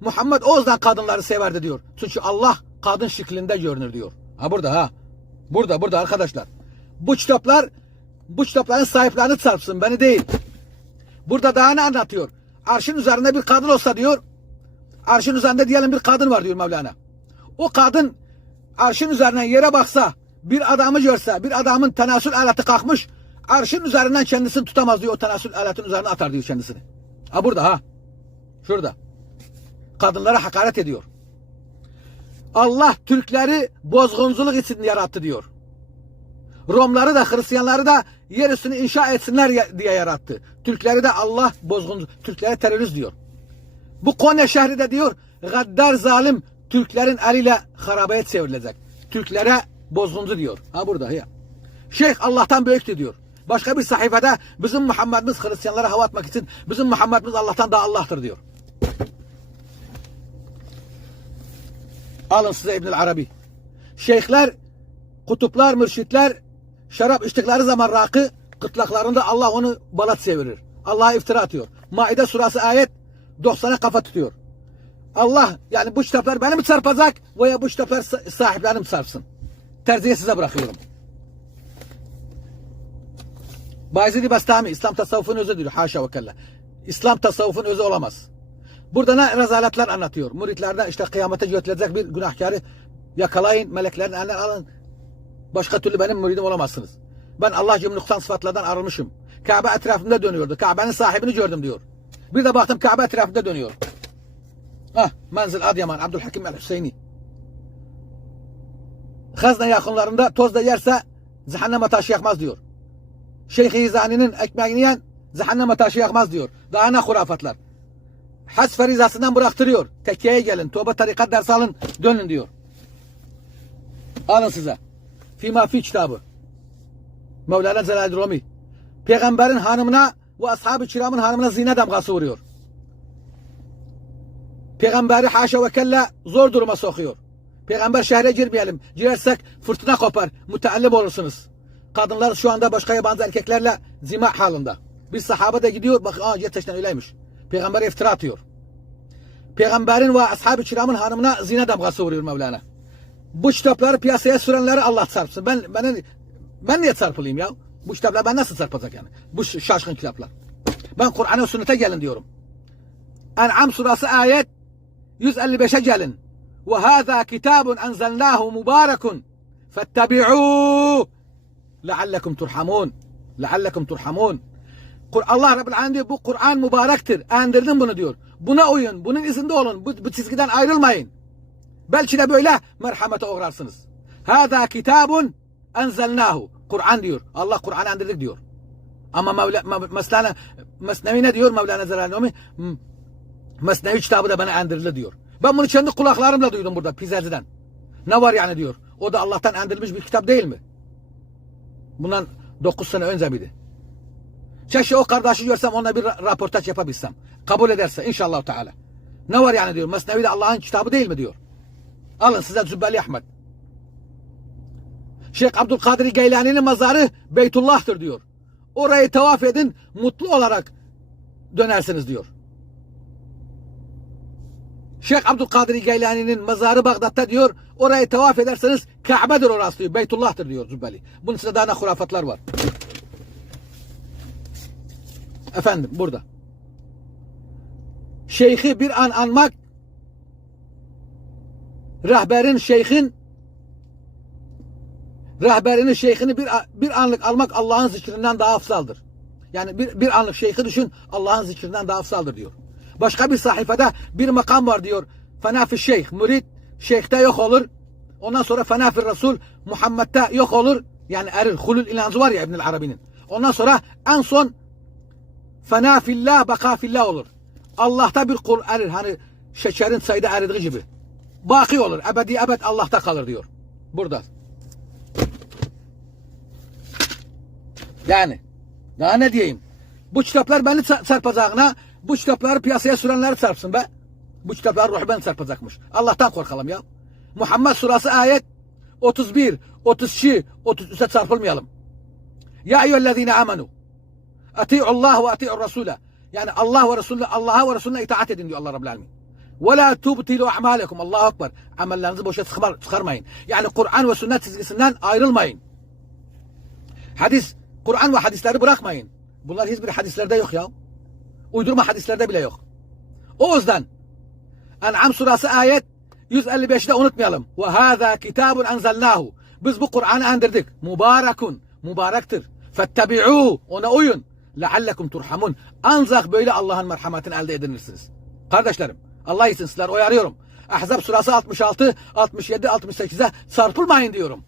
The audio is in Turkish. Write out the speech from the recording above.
Muhammed o yüzden kadınları severdi diyor. Çünkü Allah kadın şeklinde görünür diyor. Ha burada ha. Burada burada arkadaşlar. Bu kitaplar bu kitapların sahiplerini çarpsın beni değil. Burada daha ne anlatıyor? Arşın üzerinde bir kadın olsa diyor. Arşın üzerinde diyelim bir kadın var diyor Mevlana. O kadın arşın üzerinden yere baksa bir adamı görse bir adamın tenasül aleti kalkmış arşın üzerinden kendisini tutamaz diyor o tenasül aletin üzerine atar diyor kendisini. Ha burada ha. Şurada. Kadınlara hakaret ediyor. Allah Türkleri bozgunculuk için yarattı diyor. Romları da Hristiyanları da yer üstünü inşa etsinler diye yarattı. Türkleri de Allah bozguncu, Türklere terörist diyor. Bu Konya şehri de diyor gaddar zalim Türklerin eliyle harabeye çevrilecek. Türklere bozguncu diyor. Ha burada ya. Şeyh Allah'tan büyüktü diyor. Başka bir sayfada bizim Muhammed'imiz Hristiyanlara hava atmak için bizim Muhammed'imiz Allah'tan daha Allah'tır diyor. Alın size İbnül Arabi. Şeyhler, kutuplar, mürşitler şarap içtikleri zaman rakı gırtlaklarında Allah onu balat çevirir. Allah'a iftira atıyor. Maide surası ayet 90'a kafa tutuyor. Allah yani bu kitaplar beni mi çarpacak veya bu kitaplar sa- sahiplerini mi çarpsın? Tercihi size bırakıyorum. Bayezid-i Bastami İslam tasavvufun özü diyor. Haşa ve kella. İslam tasavvufun özü olamaz. Burada ne rezaletler anlatıyor. Muritlerden işte kıyamete götürecek bir günahkarı yakalayın, meleklerin elinden alın. Başka türlü benim müridim olamazsınız. Ben Allah gibi noksan sıfatlardan arınmışım. Kabe etrafında dönüyordu. Kabe'nin sahibini gördüm diyor. Bir de baktım Kabe etrafında dönüyor. Ah, Menzil Adıyaman, Abdülhakim el-Hüseyni. Hazne yakınlarında toz da yerse cehenneme taşı yakmaz diyor. Şeyh-i İzani'nin ekmeğini yiyen cehenneme taşı yakmaz diyor. Daha ne hurafatlar. Hac ferizasından bıraktırıyor. Tekkeye gelin, tövbe tarikat dersi alın, dönün diyor. Alın size. Fima fi kitabı. Mevlana Celal Rumi. Peygamberin hanımına ve ashab-ı kiramın hanımına zine damgası vuruyor. Peygamberi haşa ve kella zor duruma sokuyor. Peygamber şehre girmeyelim. Girersek fırtına kopar. Müteallim olursunuz. Kadınlar şu anda başka yabancı erkeklerle zima halinde. Bir sahabe de gidiyor. Bak aa gerçekten öyleymiş. Peygamber iftira atıyor. پیغمبرین و اصحاب کرامون هارمنا زینه دم غصوری مولانا. بوش تاپلار پیاسه سورنلار الله سرپسن من من من نیت سرپلیم یا بوش تاپلار من نسی سرپزا کنه بوش شاشخن کتابلار من قرآن و سنته گلن دیورم. انعام سوراس آیت یوز الی بشه جلن و هذا کتاب انزلناه مبارک. فاتبعوه لعلكم ترحمون. لعلكم ترحمون. Allah Rabbil Alemin diyor bu Kur'an mübarektir. Endirdim bunu diyor. Buna uyun. Bunun izinde olun. Bu, bu çizgiden ayrılmayın. Belki de böyle merhamete uğrarsınız. Hâzâ kitabun enzelnâhu. Kur'an diyor. Allah Kur'an indirdik diyor. Ama Mevla, Mev- Mevlana, Mesnevi ne diyor Mevlana Zelal M- Mesnevi kitabı da bana indirildi diyor. Ben bunu kendi kulaklarımla duydum burada Pizerci'den. Ne var yani diyor. O da Allah'tan indirilmiş bir kitap değil mi? Bundan 9 sene önce miydi? Keşke o kardeşi görsem onunla bir ra- röportaj yapabilsem. Kabul ederse inşallah Teala. Ne var yani diyor. Mesnevi de Allah'ın kitabı değil mi diyor. Alın size Zübbeli Ahmet. Şeyh Abdülkadir Geylani'nin mezarı Beytullah'tır diyor. Orayı tavaf edin mutlu olarak dönersiniz diyor. Şeyh Abdülkadir Geylani'nin mezarı Bağdat'ta diyor. Orayı tavaf ederseniz Kabe'dir orası diyor. Beytullah'tır diyor Zübbeli. Bunun içinde daha ne hurafatlar var. Efendim burada. Şeyhi bir an anmak rehberin şeyhin rehberini şeyhini bir, bir anlık almak Allah'ın zikrinden daha afsaldır. Yani bir, bir anlık şeyhi düşün Allah'ın zikrinden daha afsaldır diyor. Başka bir sayfada bir makam var diyor. Fenafi şeyh, mürit şeyhte yok olur. Ondan sonra fenafi Resul Muhammed'de yok olur. Yani erir. Hulul inancı var ya İbnül Arabi'nin. Ondan sonra en son fena fillah baka fillah olur. Allah'ta bir kul erir. Hani şekerin sayıda eridiği gibi. Baki olur. Ebedi ebed Allah'ta kalır diyor. Burada. Yani daha ne diyeyim? Bu kitaplar beni çarpacağına bu kitapları piyasaya sürenleri çarpsın be. Bu kitaplar ruh beni çarpacakmış. Allah'tan korkalım ya. Muhammed surası ayet 31, 32, 33'e çarpılmayalım. Ya eyyühellezine amenu. أطيعوا الله وأطيعوا الرسول. يعني الله ورسول الله ورسولنا يتعتد عندي الله رب العالمين. ولا تبطلوا أعمالكم الله أكبر. عمل لازم بوش تخبر تخر ماين يعني قران وسنه تسنان اير ماين. حديث قرآن وحديث لا بوراخ ماين بالله يزبر حديث لا يخ يا ويدر ما حديث لا بلا يخ. اوزدان عم سورة آيات يوز اللي بيش ده وهذا كتاب أنزلناه. بزبو قران اندردك مبارك. مباركتر فاتبعوه. ونؤين Leallekum turhamun. Ancak böyle Allah'ın merhametini elde edinirsiniz. Kardeşlerim Allah için sizler uyarıyorum. Ahzab surası 66, 67, 68'e çarpılmayın diyorum.